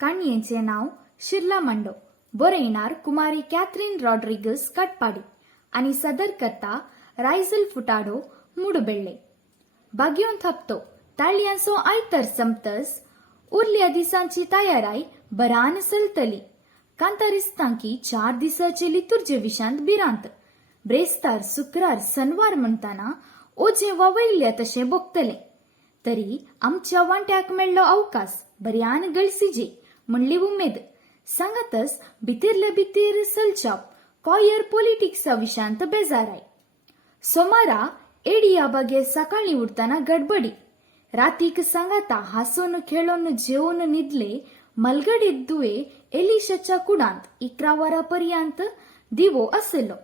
काणयेचे नाव शिर्ला मंडो. बरयणार कुमारी Catherine Rodrigues Katpadi आणि सदर करता रायझल फुटाडो मुडबेळ्ळे. बागयोन थपतो ताळयांचो आयतर समतस उरल्या दिसांची तयाराई बरान चलतली. कांतारिस्तांकी 4 दिसाचे लितुर्जे विशांत बिरांत. ब्रेस्तार शुक्रार सनवार म्हणताना ओझे ववयल्या तशे बोगतले. तरी आमच्या वांट्याक मेळ्ळो अवकाश बऱ्यान गळसिजे म्हणली उमेद. सांगातच भितरले भितर सलचाप कॉयर पॉलिटिक्सा विशांत बेजाराय. सोमारा एडिया बागे सकाळी उठताना गडबडी. रातीक सांगाता हासून खेळून जेवून निदले मलगडीत दुवे एलिशाच्या कुडांत 11 वरांपर्यंत दिवो आसलो.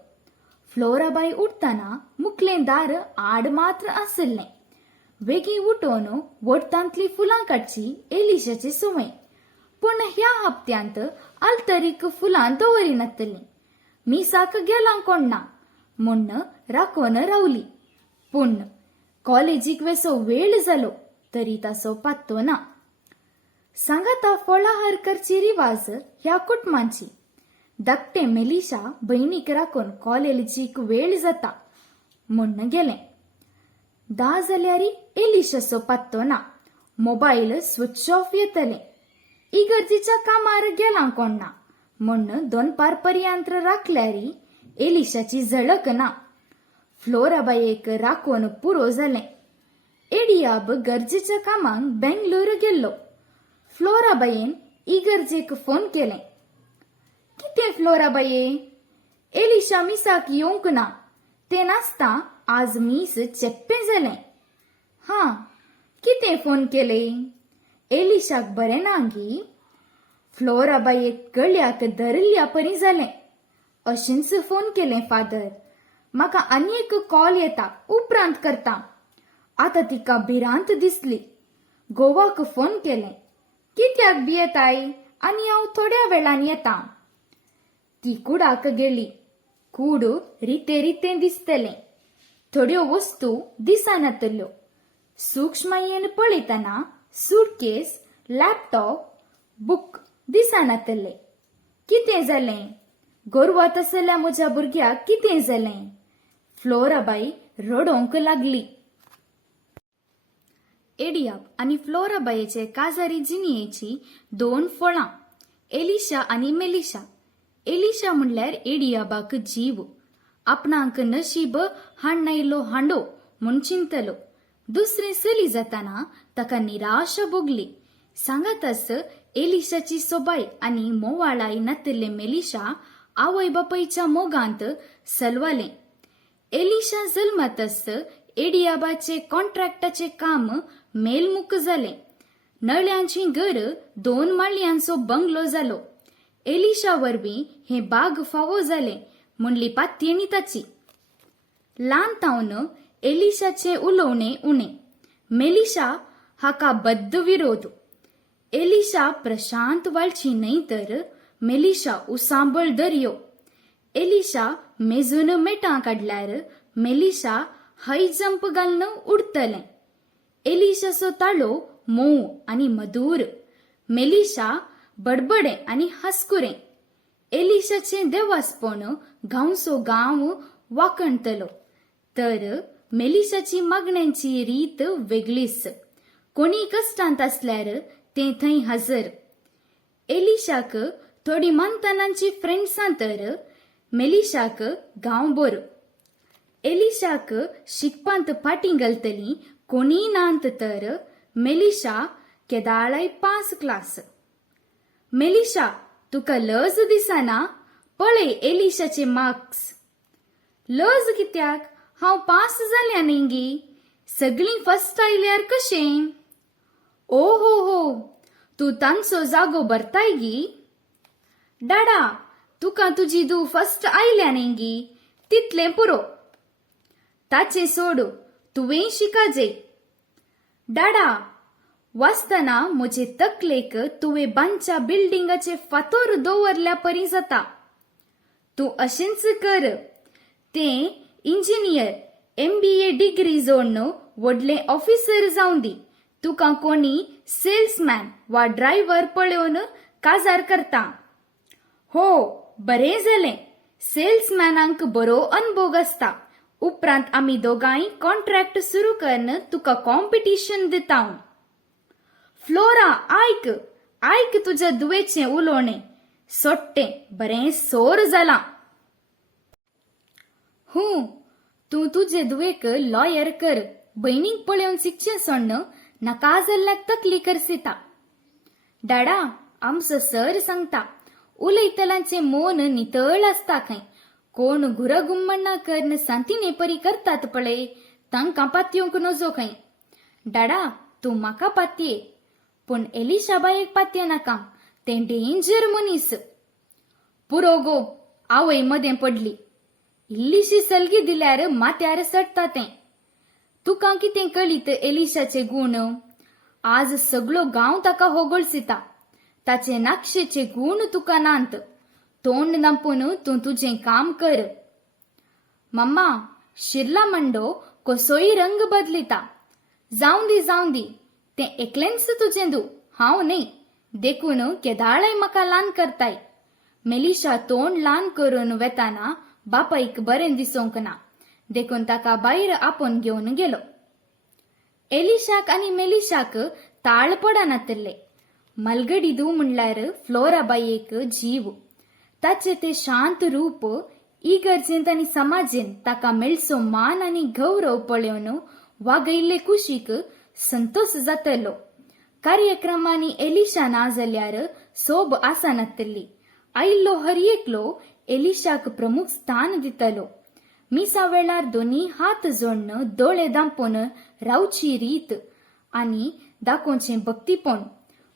फ्लोराबाई उठताना मुखलें दार आड मात्र आसले. वेगी उठोन वडतांतली फुलां काडची एलिशाची सुवय. पूण ह्या हप्त्यांत आल्तरीक फुलां दवरिनातली. मिसाक गेलां कोण ना म्हूण राखोन रावली. पूण कॉलेजीक वेसो वेळ जालो तरी ताचो पत्तो ना. सांगाता फळाहार करची रिवाज ह्या कुटुंबांची. धाकटे मेलिशा बहिणीक राखून कॉलेजीक वेळ जाता म्हूण गेले. 10 जाल्यारी एलिशाचो पत्तो ना. मोबाईल स्विच ऑफ येतले. इगर्जीच्या कामार गेलां कोण ना म्हूण 2 पारपर्यंत राखल्यारी एलिशाची झळक ना. फ्लोराबायेक राखून पुरो जाले. एडियाब गरजेच्या कामांक बेंगलोर गेल्लो. फ्लोराबायेन इगर्जेक फोन केले. कितें फ्लोराबाये? एलिशा मिसाक येवंक ना. ते नासता आज मीस चेप्पे जालें. हां, कितें फोन केले? एलिशाक बरें ना गी? फ्लोराबायेक गळ्याक धरल्या परी जालें. अशेंच फोन केलें फादर. म्हाका आनी एक कॉल येता उपरांत करता. आतां तिका भिरांत दिसली. गोवाक फोन केलें. कित्याक बी येताय आनी हांव थोड्या वेळान येतां. ती कुडाक गेली. कूड रिते रिते दिसतलें. थोड्यो वस्तू दिसनातल्यो. सूक्ष्मयेन पळयतना सूटकेस, लॅपटॉप, बूक दिसनातले. कितें जालें? गोरवात आसल्या म्हज्या भुरग्याक कितें जालें? फ्लोराबाई रडोंक लागली. एडियाब आनी फ्लोराबायेचे काजारी जिनियेची 2 फळां, एलिशा आनी मेलिशा. एलिशा म्हणल्यार एडियाबाक जीव. आपणाक नशीब हाडनायलो हांडो म्हूण चिंतलो. दुसरें चली जाताना ताका निराशा भोगली. सांगातच एलिशाची सोबाय आनी मोवाळाय नातले मेलिशा आवय बापायच्या मोगांत सलवालें. एलिशा जल्मातच एडियाबाचे कॉन्ट्रॅक्टाचे काम मेलमुख जालें. नळ्यांची घर 2 माळयांचो बंगलो जालो. एलिशा वरवीं हे बाग फावो जालें म्हणली पात्येणी ताची. ल्हान तावन एलिशाचे उलोवणे उणे. मेलिशा हाका बद्द विरोध. एलिशा प्रशांत वाळची न्हय तर मेलिशा उसांबळ दर्यो. एलिशा मेजून मेटां काडल्यार मेलिशा हाय जंप घालून उडतलें. एलिशाचो ताळो मोव आनी मधुर. मेलिशा बडबडे आनी हसकुरें. एलिशाचें देवासपण गांवचो गांव वाकणतलो. तर मेलिशाची मागण्यांची रीत वेगळीच. कोणी कश्टांत आसल्यार तें थंय हजर. एलिशाक थोडी मानतनांची फ्रेंड्सां तर मेलिशाक गांवभर. एलिशाक शिकपांत फाटीं घालतली कोणी नांत तर मेलिशा केदाळाय 5 क्लास. मेलिशा तुका लज दिसना? पळय एलिशाचे मार्क्स. लज कित्याक? हांव पास जाल्या न्ही गी. सगळीं फर्स्ट आयल्यार कशें? ओ हो हो, तूं तांचो जागो भरताय गी. डाडा, तुका तुजी धूव फर्स्ट आयल्या न्ही गी. तितलें पुरो. ताचें सोड, तुवें शिकाजे. डाडा, वाचतना म्हजे तकलेक तुवें बांदच्या बिल्डिंगाचे फातोर दवरल्या परी जाता. तूं अशेंच कर. तें इंजिनियर MBA डिग्री जोडन व्हडलें ऑफिसर जावं दी. तुका कोणी सेल्समॅन वा ड्रायव्हर पळोवन काजार करता. हो, बरें जालें. सेल्समॅनांक बरो अनुभव आसता. उपरांत आमी दोगांय कॉन्ट्रॅक्ट सुरू करन तुका कॉम्पिटिशन दिता. फ्लोरा, आयक आयक तुज्या दुवेचें उलोवणें. सोडटें बरें सोर जालां. तूं तुजे दुवेक लॉयर कर. बहिणीक पळोवन शिकचें सोडन नाका जाल्ल्याक तकली करसिता. डाडा, आमचो सर सांगता, उलयतल्यांचें मोन नितळ आसता खंय. कोण गुरगुम्मण्णा करन सांतिने परी करतात पळय, तांकां पातयोंक नजो खंय. डाडा, तूं म्हाका पातये, पूण एलिशाबायेक पातये नाका. तें डेंजर मनीस. पुरो गो, आवय मदें पडली. इल्लीशी सलगी दिल्यार माथ्यार सडटा तें. तुका कितें कळीत एलिशाचे गूण? आज सगळो गांव ताका होगळसिता. ताचे नाक्षेचे गूण तुका नांत. तोंड दांपून तूं तुजें काम कर. मम्मा, शिरला मंडो कसोय रंग बदलिता. जावं दी, तें एकलेंच तुजें दू, हांव न्हय. देखून केदाळय म्हाका ल्हान करताय. मेलिशा तोंड ल्हान करून वेताना बापायक बरें दिसोंक ना. देखून ताका भायर आपोवन घेवन गेलो. एलिशाक आनी मेलिशाक ताळ पडनातले. मलगडी दू म्हणल्यार फ्लोराबायेक जीव. ताचे ते शांत रूप, इगर्जेंत आनी समाजेंत ताका मेळचो मान आनी गौरव पळोवन वागयल्ले कुशीक संतोष जातलो. कार्यक्रमांनी एलिशा ना जाल्यार सोब आसनातली. आयिल्लो हर एकलो एलिशाक प्रमुख स्थान दितलो. मिसा वेळार दोनी हात जोडन दोळे दांपोवन रावची रीत आनी दाखोवचें भक्तीपण.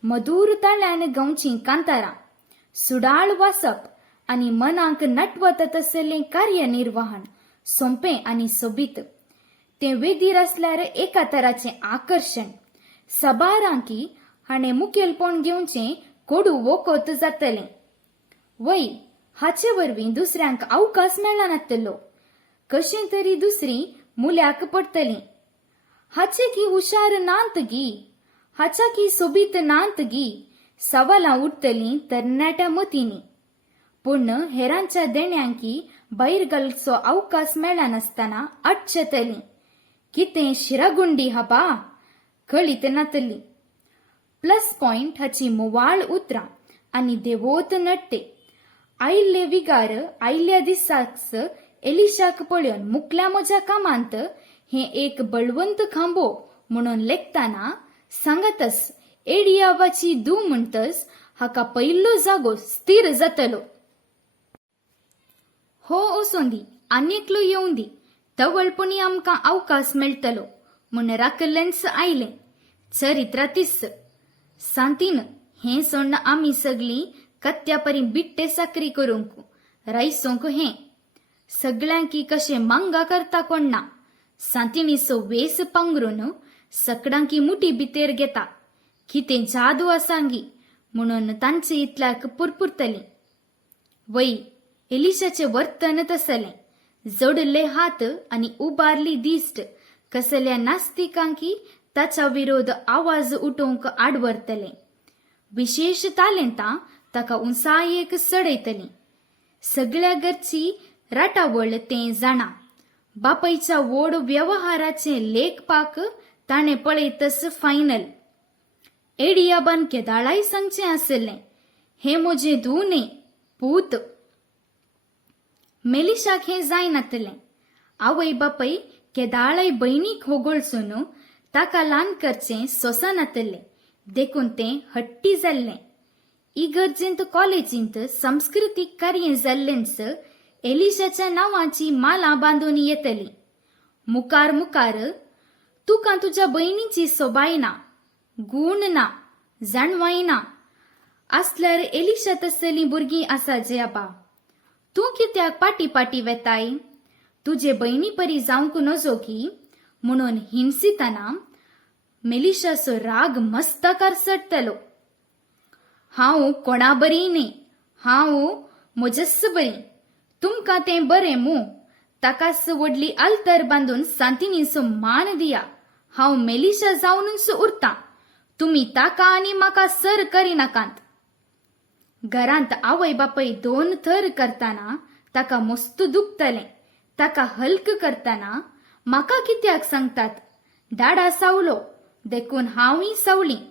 मधुर ताळ्यान गावचीं कांतारां. सुडाळ वासप आनी मनाक नटवत तसलें कार्यनिर्वहण सोंपें आनी सोबीत. तें वेदीर आसल्यार एका तराचें आकर्शण. सबारांकी हाणें मुखेलपण घेवचें कोडू वोकोत जातलें. वय, हाचे वरवीं दुसऱ्यांक अवकाश मेळनातलो. कशें तरी दुसरीं मुल्याक पडटलीं. हाचे की हुशार नांत गी, हाच्या की सोबीत नांत गी, सवालां उठतलीं तरणाट्या मतींनी. पूण हेरांच्या देण्यांकी भायर घालचो अवकाश मेळनासतना अडचतलीं. कितें शिरागुंडी हाबा, कळीत नातली. प्लस पॉयंट हाची मोवाळ उतरां आनी देवोत नडटे. आयिल्ले विगार आयिल्ल्या दिसाच एलिशाक पळोवन मुकल्या म्हज्या कामांत हें एक बळवंत खांबो म्हणून लेखताना सांगातस एडियावाची दू म्हणटस हाका पयल्लो जागो स्थिर जातलो. हो ओसोंदी, आनीकलो येवं दी, तवळपणी आमकां अवकाश मेळटलो म्हूण राखलेंच आयलें. चरित्रातीस सांतीन हें सोडन आमी सगळीं कत्यापरी बिट्टे साकरी करूंक रायसूंक हें. सगळ्यांकी कशें मांगा करता कोण ना. सांतिणीचो वेस पांगरून सकडांकी मुठी भितर घेता. कितें जादू आसांगी म्हणून तांचे इतल्याक पुरपुरतलीं. वय, एलिशाचें वर्तन तसलें. जोडले हात आनी उबारली दिश्ट कसल्या नास्तिकांकी ताच्या विरोध आवाज उठोवंक आडवरतलें. विशेष तालेंतां ताका उंचायेक चडयतलीं. सगळ्या घरची राटावळ तें जाणा. बापायच्या व्हड व्यवहाराचें लेखपाक ताणें पळयतस फायनल. एडियाबान केदाळाय सांगचें आसलें, हें म्हजें धूव न्ही, पूत. मेलिशाक हें जायनातलें. आवय बापाय केदाळाय भयणीक होगळसून ताका ल्हान करचें सोंसनातलें. देखून तें हट्टी जाल्लें. इगर्जेंत कॉलेजींत सांस्कृतीक कार्य जाल्लेंच एलिशाच्या नांवाची मालां बांदून येतलीं. मुखार मुखार तुका तुज्या भयणीची सोबाय ना, गूण ना, जाणवाय ना आसल्यार एलिशा तसलीं भुरगीं आसा जे आबा. तूं कित्याक पाटी पाटी वेताय? तुजे भयणी परी जावंक नजो की म्हणून हिणसितना मेलिशाचो राग मस्तकार चडटलो. हांव कोणा बरी न्ही, हांव म्हजेच बरी. तुमकां तें बरें मू. ताकाच व्हडली आल्तर बांदून सांतिणीचो मान दिया. हांव मेलिशा जावनूच उरतां. तुम्ही ताका आनी म्हाका सर करिनाकांत. घरांत आवय बापय दोन थर करताना ताका मस्त दुखतलें. ताका हल्क करताना म्हाका कित्याक सांगतात. डाडा सावलो देखून हांवूय सावलीं.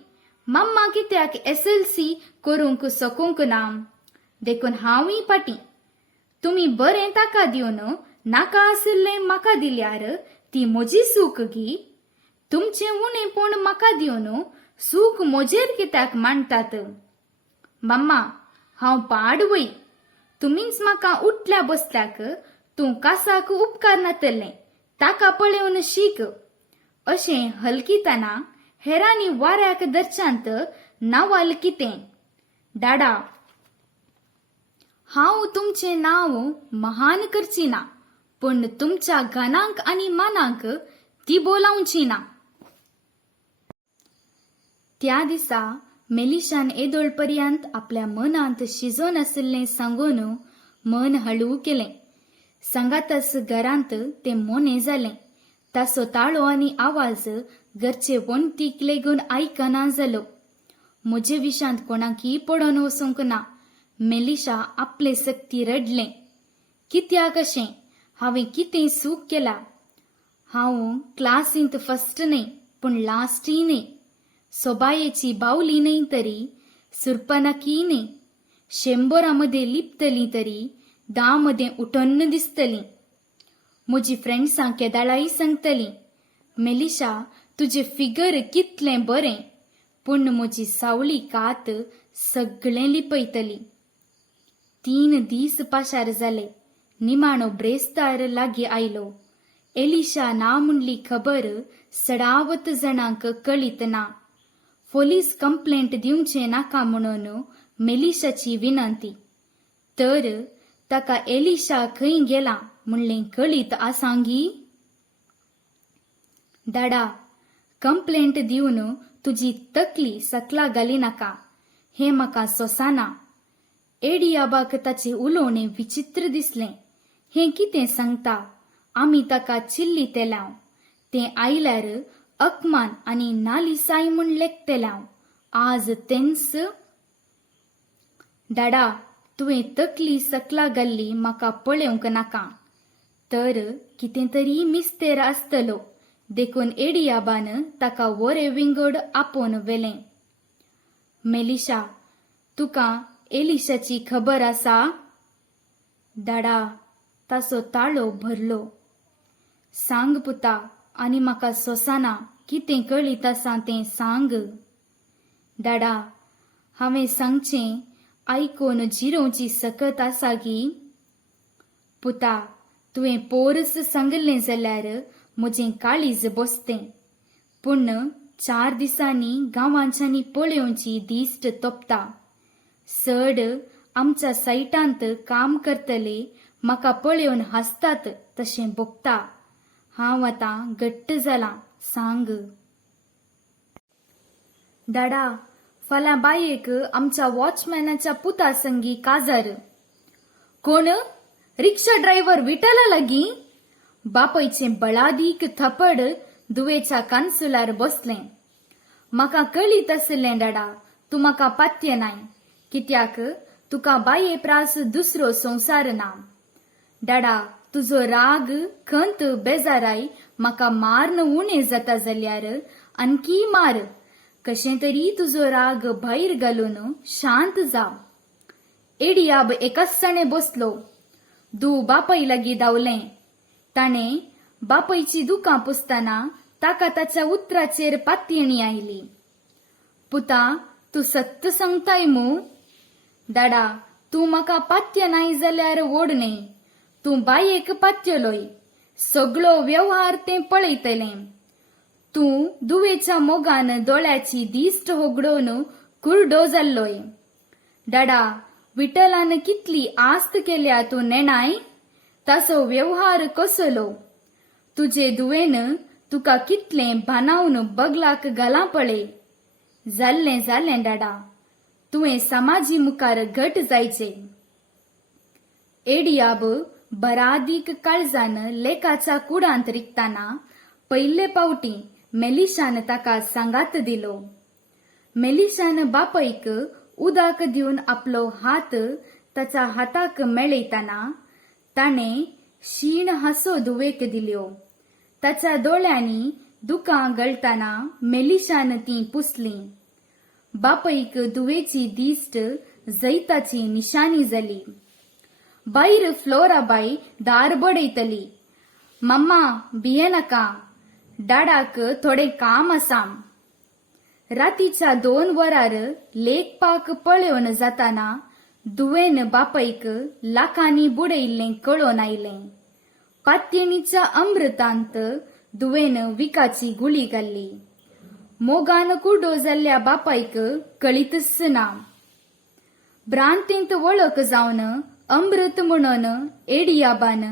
मम्मा कित्याक SLC करूंक सोकूंक ना देखून हांवूय पाटी. तुम्ही बरें ताका दिवन नाका आशिल्लें म्हाका दिल्यार ती म्हजी सूख गी. तुमचें उणेंपण म्हाका दिवन सूख म्हजेर कित्याक मांडटात. मम्मा हांव पाडवय. तुमीच म्हाका उठल्या बसल्याक तूं कासाक उपकार नातलें ताका पळयोवन शीक. अशें हलकिताना हेरांनी वाऱ्याक धरच्यांत नावाल कितें. डाडा हांव तुमचें नांव महान करची ना, पूण तुमच्या गनांक आनी मानांक ती बोलावची ना. त्या दिसा मेलिशान येदोळपर्यंत आपल्या मनांत शिजोन आशिल्लें सांगून मन हळू केलें. सांगातच घरांत तें मोनें जालें. ताचो ताळो आनी आवाज घरचे वणटीक लेगून आयकना जालो. म्हजे विशांत कोणाकीय पडोन वचूंक ना. मेलिशा आपले सक्ती रडलें. कित्याक अशें? हांवें कितें सूख केला? हांव क्लासींत फस्ट न्हय पूण लास्टय न्हय. सोबायेची बावली न्हय तरी सुरपनाकी न्हय. 100 लिपतली तरी 10 उठोन्न दिसतली. म्हजी फ्रेंड्सां केदाळाय सांगतली, मेलिशा तुजें फिगर कितलें बरें. पूण म्हजी सावळी कात सगळें लिपयतली. 3 दीस पाशार जाले. निमाणो ब्रेस्तार लागीं आयलो. एलिशा ना म्हणली खबर सडावत जाणांक कळीत ना. पोलीस कंप्लेंट दिवचें नाका म्हणून मेलिशाची विनंती. तर ताका एलिशा खंय गेला म्हणलें कळीत आसांगी. डाडा कंप्लेंट दिवन तुजी तकली सकला घाली नाका. हें म्हाका सोसाना. एडियाबाक ताचें उलोवणें विचित्र दिसलें. हें कितें सांगता? आमी ताका चिल्ली तेलाव. तें आयल्यार अकमान आनी नालिसाय म्हूण लेखतेलाव. आज तेंच. डाडा तुवें तकली सकला घाल्ली म्हाका पळोवंक नाका. तर कितें तरी मिस्तेर आसतलो देखून एडियाबान ताका वरे विंगड आपोवन व्हेलें. मेलिशा तुका एलिशाची खबर आसा? डाडा ताचो ताळो भरलो. सांग पुता आनी म्हाका सोसाना. कितें कळीत आसा तें सांग. डाडा हांवें सांगचें आयकून जिरोवची सकत आसा गी. पुता तुवें पोरस सांगलें जाल्यार म्हजें काळीज बसतें. पूण 4 दिसांनी गांवांच्यांनी पळयोवची दिश्ट तोपता. सड आमच्या सायटांत काम करतले म्हाका पळयोवन हासतात तशें भोगता. हांव आतां घट्ट जालां. सांग. डाडा फाल्यां बायेक आमच्या वॉचमॅनाच्या पुता संगी काजार. कोण? रिक्षा ड्रायव्हर विठला लागीं? बापयचें बळादीक थपड दुवेच्या कांसुलार बसलें. म्हाका कळीत आसलें डाडा तूं म्हाका पात्य नाय. कित्याक तुका बाये प्रास दुसरो संवसार ना. डाडा तुजो राग खंत बेजाराय म्हाका मारन उणें जाता जाल्यार आणकी मार. कशें तरी तुजो राग भायर घालून शांत जाव. एडियाब एकाचणे बसलो. दू बापय लागीं धांवलें. ताणें बापयची दुकां पुसतना ताका ताच्या उतराचेर पातयणी आयली. पुता तूं सत्त सांगताय मू? डाडा तूं म्हाका पात्य नाय जाल्यार ओडणें. तूं बायेक पात्यलोय. सगळो व्यवहार तें पळयतलें. तूं दुवेच्या मोगान दोळ्याची दिश्ट होगडोवन कुर्डो जाल्लोय. डाडा विठलान कितली आस्त केल्या तूं नेणाय. ताचो व्यवहार कसलो. तुजे दुवेन तुका कितलें बानावन बगलाक घालां पळय. जाल्लें जालें डाडा. तुवें समाजी मुखार घट जायचें. एडियाब बरादीक काळजान लेकाच्या कुडांत रिगताना पयले पावटी मेलिशान ताका सांगात दिलो. मेलिशान बापयक उदक दिवन आपलो हात ताच्या हाताक मेळयताना ताणे शीण हांसो धुवेक दिल्यो. ताच्या दोळ्यांनी दुकां गळताना मेलिशान ती पुसली. बापयक दुवेची दिश्ट जैताची निशाणी जाली. भायर फ्लोराबाई दार बडयतली. मम्मा भियेनाका, डाडाक थोडें काम आसा. रातीच्या 2 वरार लेखपाक पळयोन जाताना दुवेन बापयक लाखांनी बुडयल्लें कळोन आयलें. पात्यणीच्या अमृतांत दुवेन विकाची गुळी घाल्ली. मोगान कुड्डो जाल्ल्या बापायक कळीतच ना. भ्रांतींत वळख जावन अमृत म्हणून एडियाबान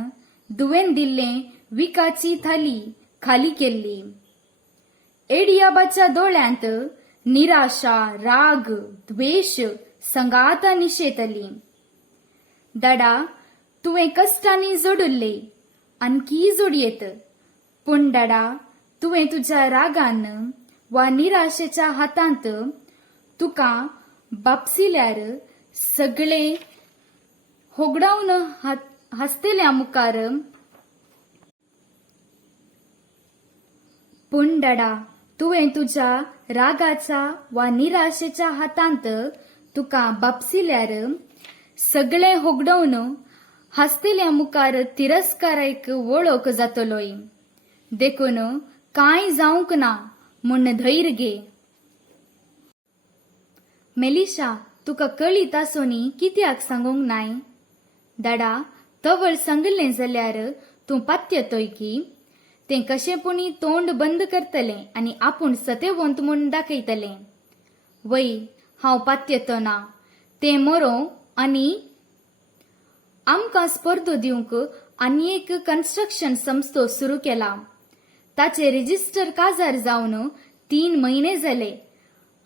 दुवेन दिल्लें विकाची थाली खाली केल्ली. एडियाबाच्या दोळ्यांत निराशा, राग, द्वेष संगाता निशेतली. दाडा, तुवें कष्टांनी जोडुल्ले, आणकी जोडयेत. पूण दाडा, तुवें तुज्या रागान वा निराशेच्या हातांत तुका बापसिल्यार सगळे होगडावन हसतेल्या मुखार. पूण दाडा, तुवें तुज्या रागाच्या वा निराशेच्या हातांत तुका बापसिल्यार सगळे होगडवून हसतेल्या मुखार तिरस्काराक वळख जातलोय. देखून कांय जावंक ना म्हूण धैर्य घे. मेलिशा, तुका कळीत आसोनी कित्याक सांगूंक नाय? दाडा, तवळ सांगलें जाल्यार तूं पात्यतोय की तें कशेंपुणी तोंड बंद करतलें आनी आपूण सत्यवंत म्हूण दाखयतलें. वय, हांव पात्यतो ना. तें मरो आनी आमकां स्पर्धो दिवंक आनी एक कन्स्ट्रक्शन संस्थो सुरू केला. ताचे रेजिस्टर काजार जावन 3 म्हयने जाले.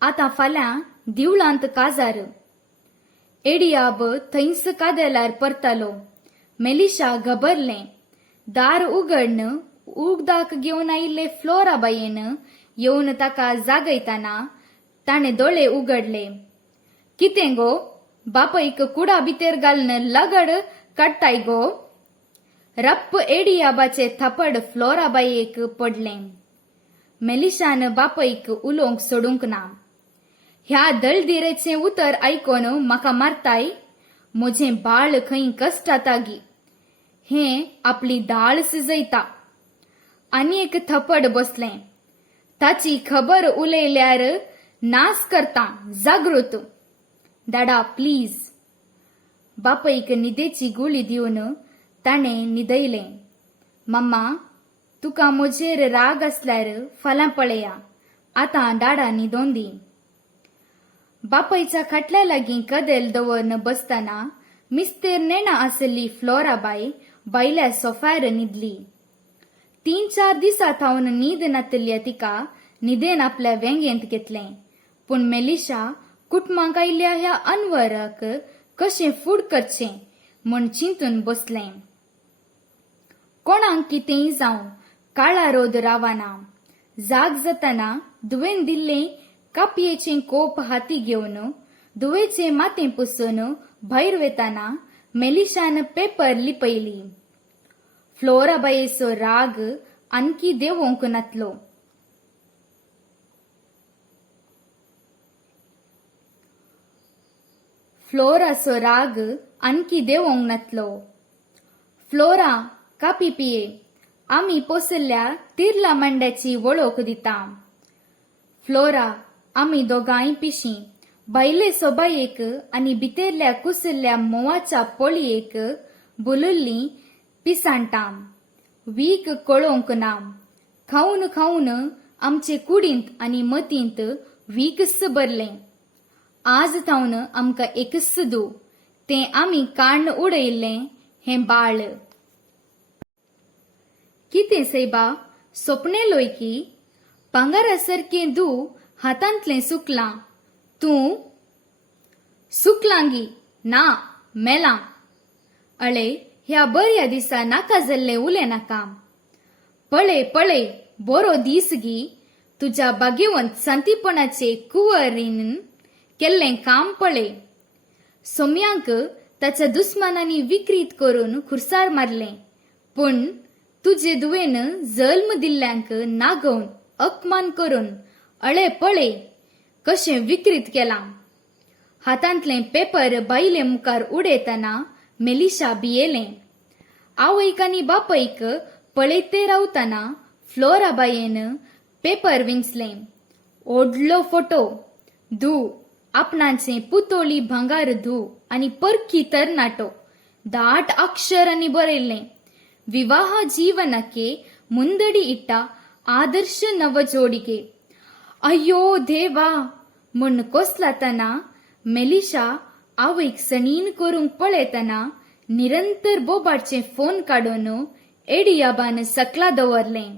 आतां फाल्यां दिवळांत काजार. एडियाब थंयस कादेल्यार परतलो. मेलिशा घबरलें. दार उगडन उदक घेवन आयिल्ले फ्लोराबायेन येवन ताका जागयताना ताणें दोळे उगडले. कितें गो, बापयक कुडा भितर घालन लगड काडटाय गो? रप्प एडियाबाचे थपड फ्लोराबायेक पडलें. मेलिशान बापयक उलोवंक सोडूंक ना. ह्या दळदिरेचें उतर आयकोन म्हाका मारताय? म्हजें बाळ खंय कश्टाता गी. हें आपली दाळ सिजयता. आनी एक थपड बसलें. ताची खबर उलयल्यार नास करता. जागृत. दाडा, प्लीज. बापयक न्हिदेची गुळी दिवन ताणें न्हिदयलें. मम्मा, तुका म्हजेर राग आसल्यार फाल्यां पळया. आतां दाडा न्हिदोवन दी. बापयच्या खाटल्या लागीं कदेल दवरन बसताना मिस्तेर नेणा आसली फ्लोराबाय भायल्या सोफ्यार न्हिदली. 3-4 दिसा थावन न्हीद नातल्या तिका न्हिदेन आपल्या वेंगेंत घेतलें. पूण मेलिशा कुटुंबाक आयिल्ल्या ह्या अनवराक कशें फूड करचें म्हूण चिंतून बसलें. कोणाक कितेंय जावं, काळा रोद रावना. जाग जाताना दुवेन दिल्लें कापयेचें कोप हाती घेवन दुवेचे मातें पुसून भायर वेताना मेलिशान पेपर लिपयली. फ्लोराबायेचो राग आणकी देंवोंक नातलो. फ्लोराचो राग आणकी देंवोंक नातलो. फ्लोरा, कापी पिये. आमी पोसल्ल्या तिर्ला मांड्याची वळख दिता. फ्लोरा, आमी दोगांय पिशीं. भायले सोबायेक आनी भितरल्या कुसल्ल्या मोवाच्या पोळयेक बुलुल्लीं पिसांटां. वीक कळोवंक ना. खावन खावन आमचे कुडींत आनी मतींत वीकस भरलें. आज थावन आमकां एकस दू. तें आमी काण्ण उडयल्लें हें बाळ. कितें सैबा, सोपणेलोय की? पांगारासारकें दू हातांतलें सुकलां. तूं सुकलांगी ना, मेलां. अळे, ह्या बऱ्या दिसा नाका जाल्लें उलय नाका. पळय पळय, बरो दीस गी. तुझ्या भाग्यवंत सांतीपणाचे कुंवरीन केल्लें काम पळय. सोम्यांक ताच्या दुस्मानांनी विकृत करून खुर्सार मारलें, पूण तुजे दुवेन जल्म दिल्ल्यांक नागवन अपमान करून अळे पळय कशें विकृत केलां. हातांतलें पेपर बायले मुखार उडयतना मेलिशा भियेलें. आवयक आनी बापयक पळयते रावतना फ्लोरा बायेन पेपर विंचलें. ओडलो फोटो धू आपणाचें पुतोळी भांगार धू आनी परखी तरणाटो दाट अक्षरांनी बरयल्लें. विवाह जीवनಕ್ಕೆ ಮುಂದಡಿ ಇಟ್ಟ आदर्श नवजोडिगे. अय्यो देवा म्हूण कोसलातना मेलिशा आवयक सणीन करूंक पळयतना निरंतर बोबाडचे फोन काडून एडियाबान सकला दवरलें.